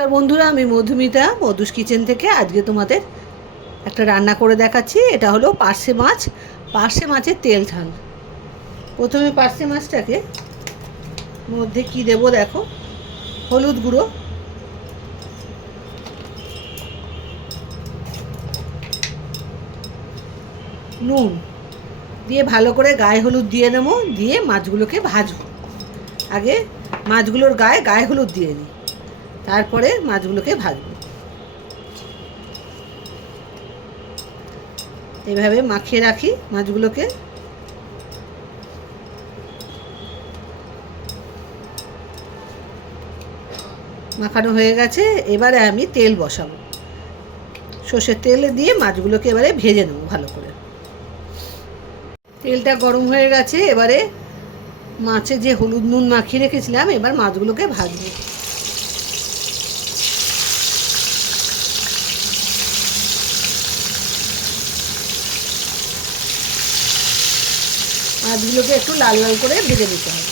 নমস্কার বন্ধুরা, আমি মধুমিতা মধুস কিচেন থেকে আজকে তোমাদের একটা রান্না করে দেখাচ্ছি। এটা হলো পার্শে মাছ, পার্শে মাছের তেল ঝাল। প্রথমে পার্শে মাছটাকে মধ্যে কি দেবো দেখো, হলুদ গুঁড়ো, নুন দিয়ে ভালো করে গায়ে হলুদ দিয়ে নেবো, দিয়ে মাছগুলোকে ভাজবো। আগে মাছগুলোর গায়ে গায়ে হলুদ দিয়ে নিই, তারপরে মাছগুলোকে ভাজবো। এভাবে মাখিয়ে রাখি মাছগুলোকে। মাখানো হয়ে গেছে, এবারে আমি তেল বসাবো। সর্ষের তেল দিয়ে মাছগুলোকে এবারে ভেজে নেবো ভালো করে। তেলটা গরম হয়ে গেছে, এবারে মাছে যে হলুদ নুন মাখিয়ে রেখেছিলাম, এবার মাছগুলোকে ভাজবো। মাছগুলোকে একটু লাল লাল করে ভেজে নিতে হবে।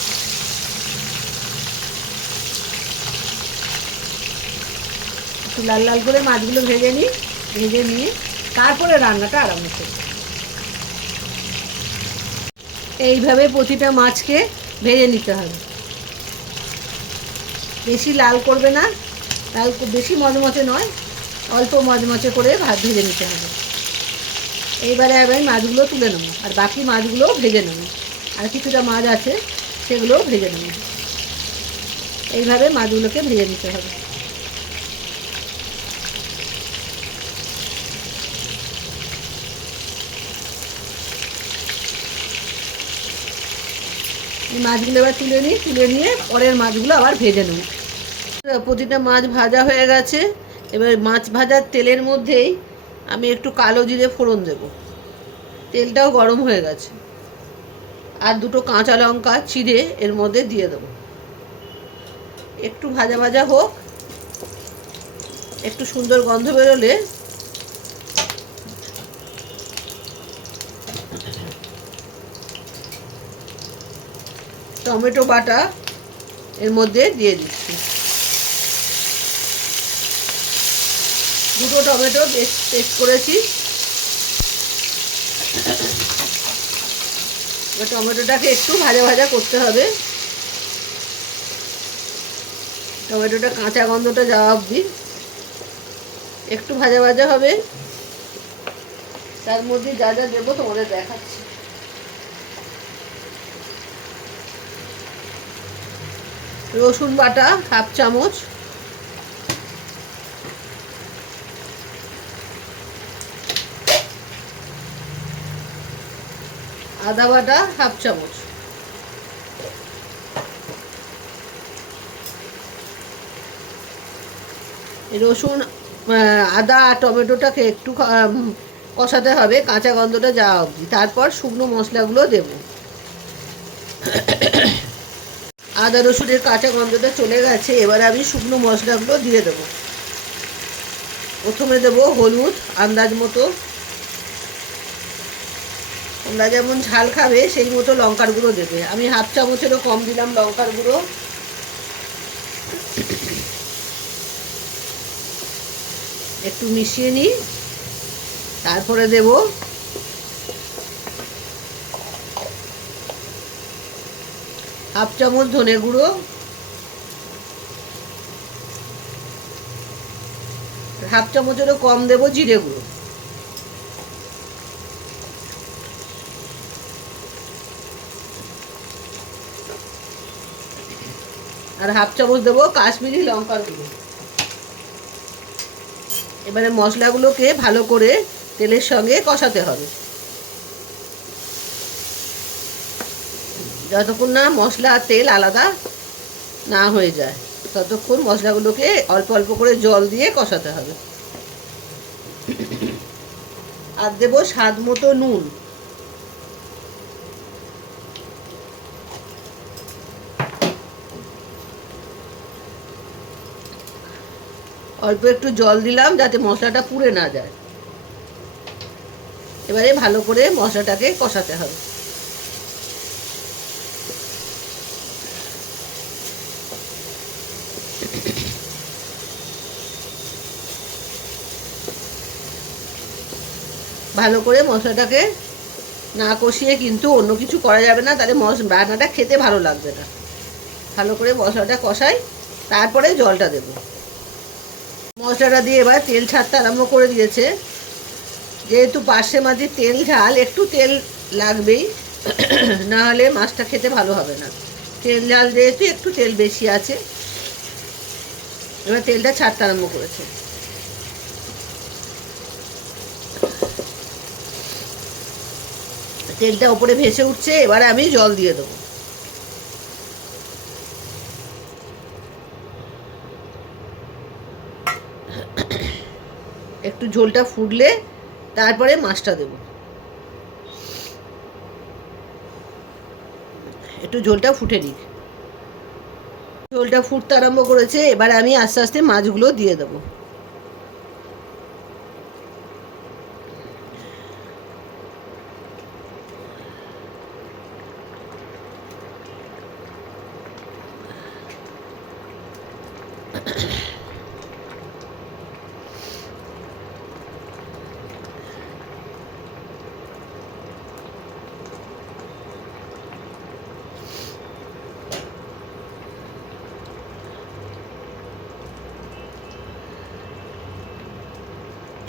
একটু লাল লাল করে মাছগুলো ভেজে নিয়ে তারপরে রান্নাটা আরম্ভ করি। এইভাবে প্রতিটা মাছকে ভেজে নিতে হবে। বেশি লাল করবে না, বেশি মচমচে নয়, অল্প মচমচে করে ভেজে নিতে হবে। এইবারে আমি মাছগুলো তুলে নেবো, আর বাকি মাছগুলোও ভেজে নেবো। আর কিছুটা মাছ আছে, সেগুলোও ভেজে নেব। এইভাবে মাছগুলোকে ভেজে নিতে হবে। এই মাছগুলো এবার তুলে নিয়ে পরের মাছগুলো আবার ভেজে নেব। প্রতিটা মাছ ভাজা হয়ে গেছে। এবার মাছ ভাজার তেলের মধ্যেই আমি একটু কালো জিরে ফোড়ন দেব। তেলটাও গরম হয়ে গেছে, আর দুটো কাঁচা লঙ্কা চিড়ে এর মধ্যে দিয়ে দেবো। একটু ভাজা ভাজা হোক, একটু সুন্দর গন্ধ বেরোলে টমেটো বাটা এর মধ্যে দিয়ে দিচ্ছি। দুটো টমেটো পেস্ট করেছি। টমেটোটাকে একটু ভাজা ভাজা করতে হবে। টমেটোটা কাঁচা গন্ধটা যাওয়া অবধি একটু ভাজা ভাজা হবে। তার মধ্যে যা যা দেবো তোমাদের দেখাচ্ছি। রসুন বাটা হাফ চামচ, আদা বাটা হাফ চামচ, রসুন আদা আর টমেটোটাকে একটু কষাতে হবে কাঁচা গন্ধটা যাওয়া অবধি। তারপর শুকনো মশলাগুলো দেব। আদা রসুনের কাঁচা গন্ধটা চলে গেছে, এবার আমি শুকনো মশলাগুলো দিয়ে দেবো। প্রথমে দেবো হলুদ আন্দাজ মতো, তোমরা যেমন ঝাল খাবে সেই মতো লঙ্কার গুঁড়ো দেবে। আমি হাফ চামচেরও কম দিলাম লঙ্কার গুঁড়ো। একটু মিশিয়ে নিই, তারপরে দেব হাফ চামচ ধনে গুঁড়ো, হাফ চামচেরও কম দেব জিরে গুঁড়ো, আর হাফ চামচ দেবো কাশ্মীরি লঙ্কার গুঁড়ো। এবারে মশলাগুলোকে ভালো করে তেলের সঙ্গে কষাতে হবে। যতক্ষণ না মশলা আর তেল আলাদা না হয়ে যায়, ততক্ষণ মশলাগুলোকে অল্প অল্প করে জল দিয়ে কষাতে হবে। আর দেবো স্বাদ মতো নুন। অল্প একটু জল দিলাম যাতে মশলাটা পুড়ে না যায়। এবারে ভালো করে মশলাটাকে কষাতে হবে। ভালো করে মশলাটাকে না কষিয়ে কিন্তু অন্য কিছু করা যাবে না, তাহলে রান্নাটা খেতে ভালো লাগবে না। ভালো করে মশলাটা কষাই, তারপরে জলটা দেব। মশলাটা দিয়ে এবার তেল ছাড়তে আরম্ভ করে দিয়েছে। যেহেতু পার্শে মাছের তেল ঝাল, একটু তেল লাগবেই, না হলে মাছটা খেতে ভালো হবে না। তেল ঝাল যেহেতু একটু তেল বেশি আছে, এবার তেলটা ছাড়তে আরম্ভ করেছে। তেলটা ওপরে ভেসে উঠছে, এবারে আমি জল দিয়ে দেবো। একটু ঝোলটা ফুটলে তারপরে মাছটা দেব। একটু ঝোলটা ফুটে নিক। ঝোলটা ফুটতে আরম্ভ করেছে, এবার আমি আস্তে আস্তে মাছগুলো দিয়ে দেবো।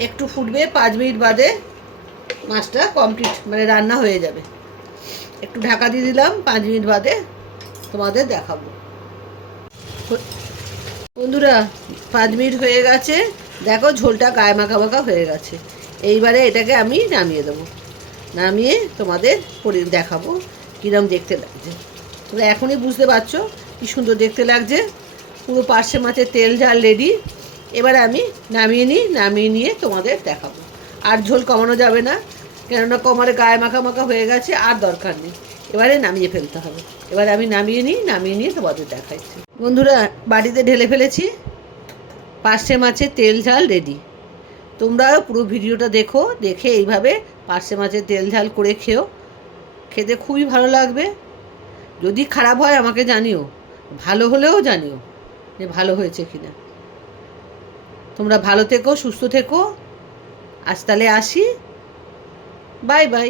একটু ফুটবে, 5 মিনিট বাদে মাছটা কমপ্লিট, মানে রান্না হয়ে যাবে। একটু ঢাকা দিয়ে দিলাম, 5 মিনিট বাদে তোমাদের দেখাবো। বন্ধুরা 5 মিনিট হয়ে গেছে, দেখো ঝোলটা গায়ে মাখা মাখা হয়ে গেছে। এইবারে এটাকে আমি নামিয়ে দেবো। নামিয়ে তোমাদের দেখাবো কীরকম দেখতে লাগছে। তোমরা এখনই বুঝতে পারছো কি সুন্দর দেখতে লাগছে। পুরো পার্শে মাছের তেল ঝাল রেডি। এবার আমি নামিয়ে নিয়ে তোমাদের দেখাবো। আর ঝোল কমানো যাবে না, কেননা কমারে গায়ে মাখা মাখা হয়ে গেছে, আর দরকার নেই। এবারে নামিয়ে ফেলতে হবে। এবার আমি নামিয়ে নিয়ে তোমাদের দেখাচ্ছি। বন্ধুরা বাড়িতে ঢেলে ফেলেছি, পার্শে মাছের তেল ঝাল রেডি। তোমরাও পুরো ভিডিওটা দেখো, দেখে এইভাবে পার্শে মাছের তেল ঝাল করে খেও, খেতে খুবই ভালো লাগবে। যদি খারাপ হয় আমাকে জানিও, ভালো হলেও জানিও যে ভালো হয়েছে কিনা। তোমরা ভালো থেকো, সুস্থ থেকো। আজ তাহলে আসি, বাই বাই।